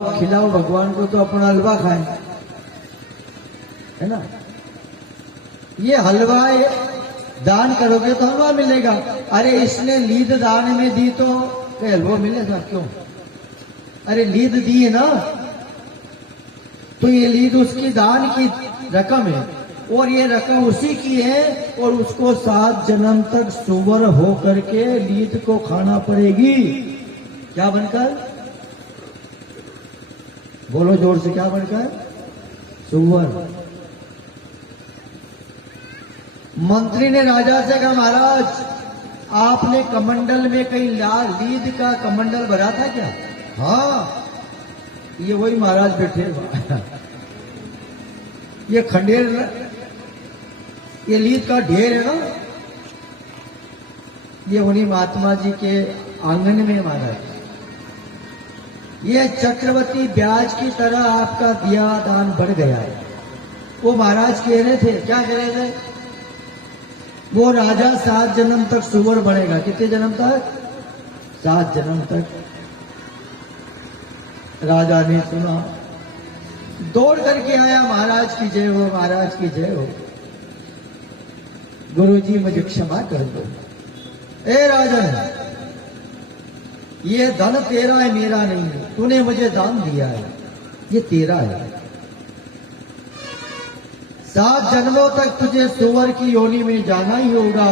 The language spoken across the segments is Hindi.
खिलाओ भगवान को तो अपना हलवा खाए, है ना। ये हलवा दान करोगे तो हलवा मिलेगा। अरे इसने लीद दान में दी तो हलवा मिलेगा क्यों? अरे लीद दी है ना, तो ये लीद उसकी दान की रकम है और ये रकम उसी की है और उसको 7 जन्म तक सुवर हो करके लीद को खाना पड़ेगी। क्या बनकर? बोलो जोर से, क्या बनकर? सुवर। मंत्री ने राजा से कहा, महाराज आपने कमंडल में कहीं लीद का कमंडल भरा था क्या? हाँ, ये वही महाराज बैठे ये खंडेर, ये लीद का ढेर है ना, ये उन्हीं महात्मा जी के आंगन में महाराज। ये चक्रवर्ती ब्याज की तरह आपका दिया दान बढ़ गया है। वो महाराज कह रहे थे, क्या कह रहे थे? वो राजा 7 जन्म तक सुवर बढ़ेगा। कितने जन्म तक? 7 जन्म तक। राजा ने सुना, दौड़ करके आया, महाराज की जय हो, महाराज की जय हो, गुरुजी मुझे क्षमा कर दो। ए राजन, ये धन तेरा है, मेरा नहीं है। तूने मुझे दान दिया है, ये तेरा है। 7 जन्मों तक तुझे सुवर की योनि में जाना ही होगा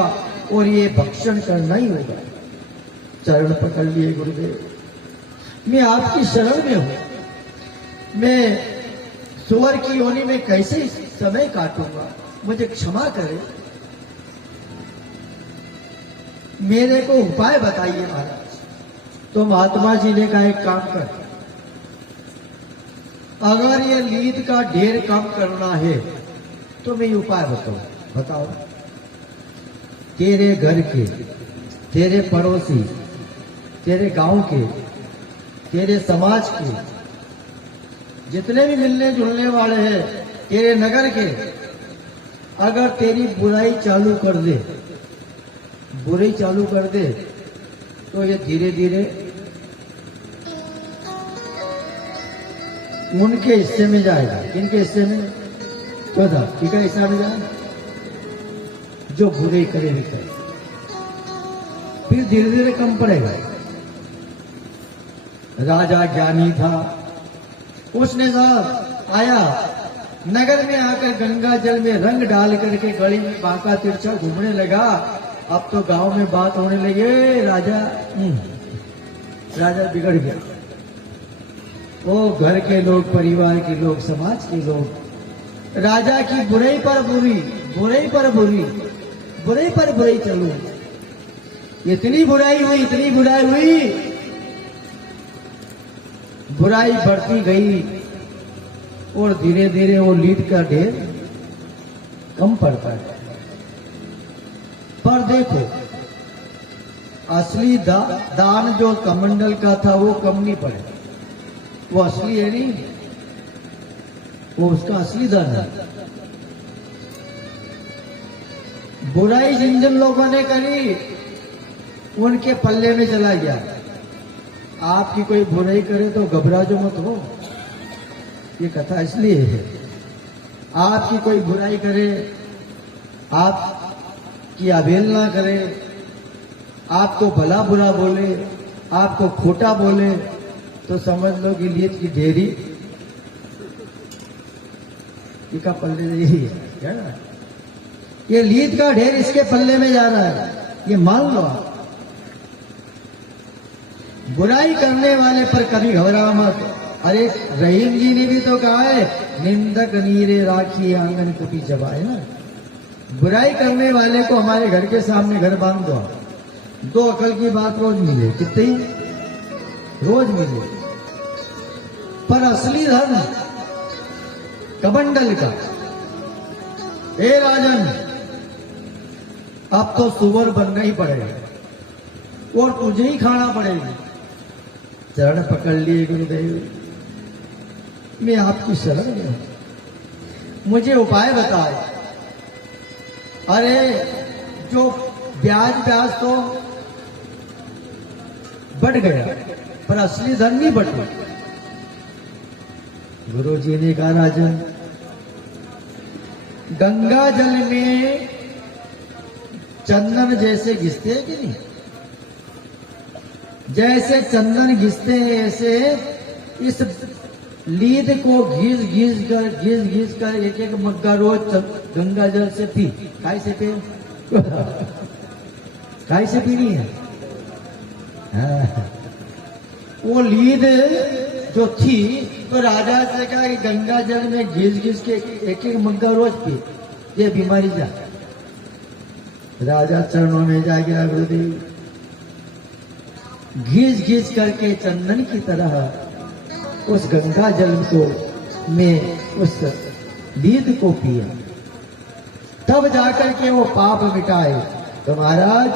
और ये भक्षण करना ही होगा। चरण पकड़ लिए गुरुदेव, मैं आपकी शरण में हूं। मैं सुवर की योनि में कैसे समय काटूंगा, मुझे क्षमा करें, मेरे को उपाय बताइए महाराज। तो महात्मा जी ने कहा, एक काम कर, अगर ये लीद का ढेर कम करना है तो मैं उपाय बताओ। तेरे घर के, तेरे पड़ोसी, तेरे गांव के, तेरे समाज के जितने भी मिलने जुलने वाले हैं, तेरे नगर के, अगर तेरी बुराई चालू कर दे, बुराई चालू कर दे, तो ये धीरे धीरे उनके हिस्से में जाएगा। किनके हिस्से में? चौथा ठीक है, हिस्सा में जाए जो बुरे करे भी करे, फिर धीरे धीरे कम पड़ेगा। राजा ज्ञानी था, उसने साहब आया, नगर में आकर गंगा जल में रंग डाल करके गली में बांका तिरछा घूमने लगा। अब तो गांव में बात होने लगी, राजा बिगड़ गया। वो घर के लोग, परिवार के लोग, समाज के लोग राजा की बुराई पर बुरी, बुराई पर बुरी, बुराई पर बुराई चलू। इतनी बुराई हुई, इतनी बुराई हुई, बुराई बढ़ती गई और धीरे धीरे वो लीद का ढेर कम पड़ता है। पर देखो, असली दान जो कमंडल का था वो कम नहीं पड़े, वो असली है नहीं, वो उसका असली दान है। बुराई जिन जिन लोगों ने करी उनके पल्ले में चला गया। आपकी कोई बुराई करे तो घबरा जो मत हो, ये कथा इसलिए है। आपकी कोई बुराई करे, आपकी अवहेलना करे, आपको भला बुरा बोले, आपको खोटा बोले, तो समझ लो कि लीद की ढेरी का पल्ले यही है ना, ये लीद का ढेर इसके पल्ले में जा रहा है, ये मान लो आप। बुराई करने वाले पर कभी घबरा मत। अरे रहीम जी ने भी तो कहा है, निंदक नीरे राखी आंगन कुटी जबाए ना। बुराई करने वाले को हमारे घर के सामने घर बांध दो, 2 अकल की बात रोज मिले, कितनी रोज मिले। पर असली धन कमंडल का, ए राजन, अब तो सुवर बनना ही पड़ेगा और तुझे ही खाना पड़ेगा। चरण पकड़ लिए गुरुदेव, मैं आपकी शरण में हूं, मुझे उपाय बताए। अरे जो ब्याज तो बढ़ गया, पर असली धन नहीं बढ़ा। गुरु जी ने कहा राजन, गंगा जल में चंदन जैसे घिसते हैं कि नहीं? जैसे चंदन घिसते हैं ऐसे इस लीद को घिस कर एक एक मग्गा रोज गंगा जल से पी। काय से पी? काय से पीनी है? हाँ। वो लीद जो थी तो राजा से कहा कि गंगा जल में घिस के एक एक मग्गा रोज पी, ये बीमारी जा। राजा चरणों में जा गया, गुरुदेव घिस करके चंदन की तरह उस गंगा जल को में उस लीद को पिया, तब जाकर के वो पाप मिटाए। तो महाराज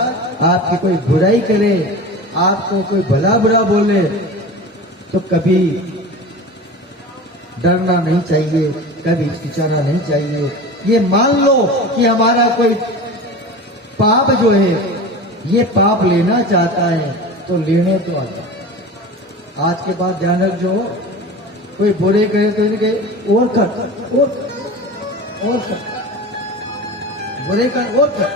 आपकी कोई बुराई करे, आपको कोई भला बुरा बोले तो कभी डरना नहीं चाहिए, कभी हिचकिचाना नहीं चाहिए। ये मान लो कि हमारा कोई पाप जो है ये पाप लेना चाहता है तो लेने तो आता। आज के बाद ध्यान रखो, कोई बुरे करे तो इनके और कर, बुरे कर, और कर,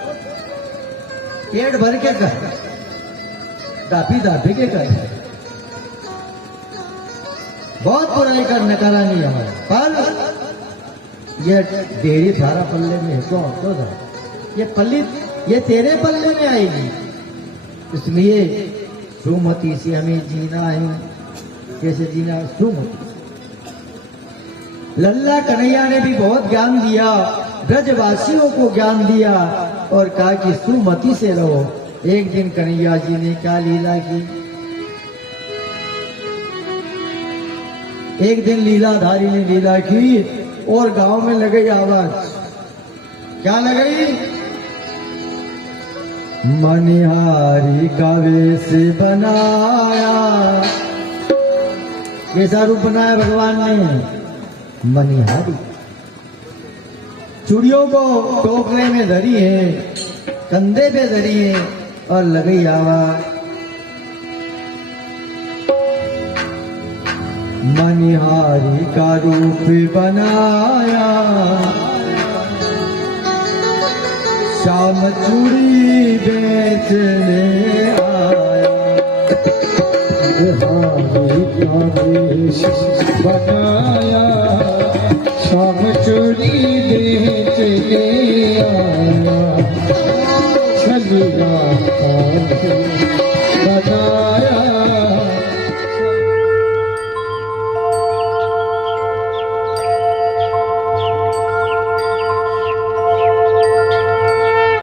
पेट भर के कर, दापी के कर। बहुत बुराई कर नकारा नहीं हमारा, पर यह डेरी थारा पल्ले में है तो ये पल्ली ये तेरे पल्ले में आएगी। इसलिए सुमति से हमें जीना है। कैसे जीना? सुमति। लल्ला कन्हैया ने भी बहुत ज्ञान दिया, ब्रजवासियों को ज्ञान दिया और कहा कि सुमति से रहो। एक दिन कन्हैया जी ने क्या लीला की? एक दिन लीलाधारी ने लीला की और गांव में लग गई आवाज। क्या लग गई? मनिहारी का वेश बनाया। कैसा रूप बनाया भगवान ने? मनिहारी। चूड़ियों को टोकरे में धरी है, कंधे पे धरी है और लगी आवाज। मनिहारी का रूप बनाया, शाम चूड़ी बेचने आया। मनिहारी का वेश बनाया, शाम चूड़ी बेचने आया। छलिया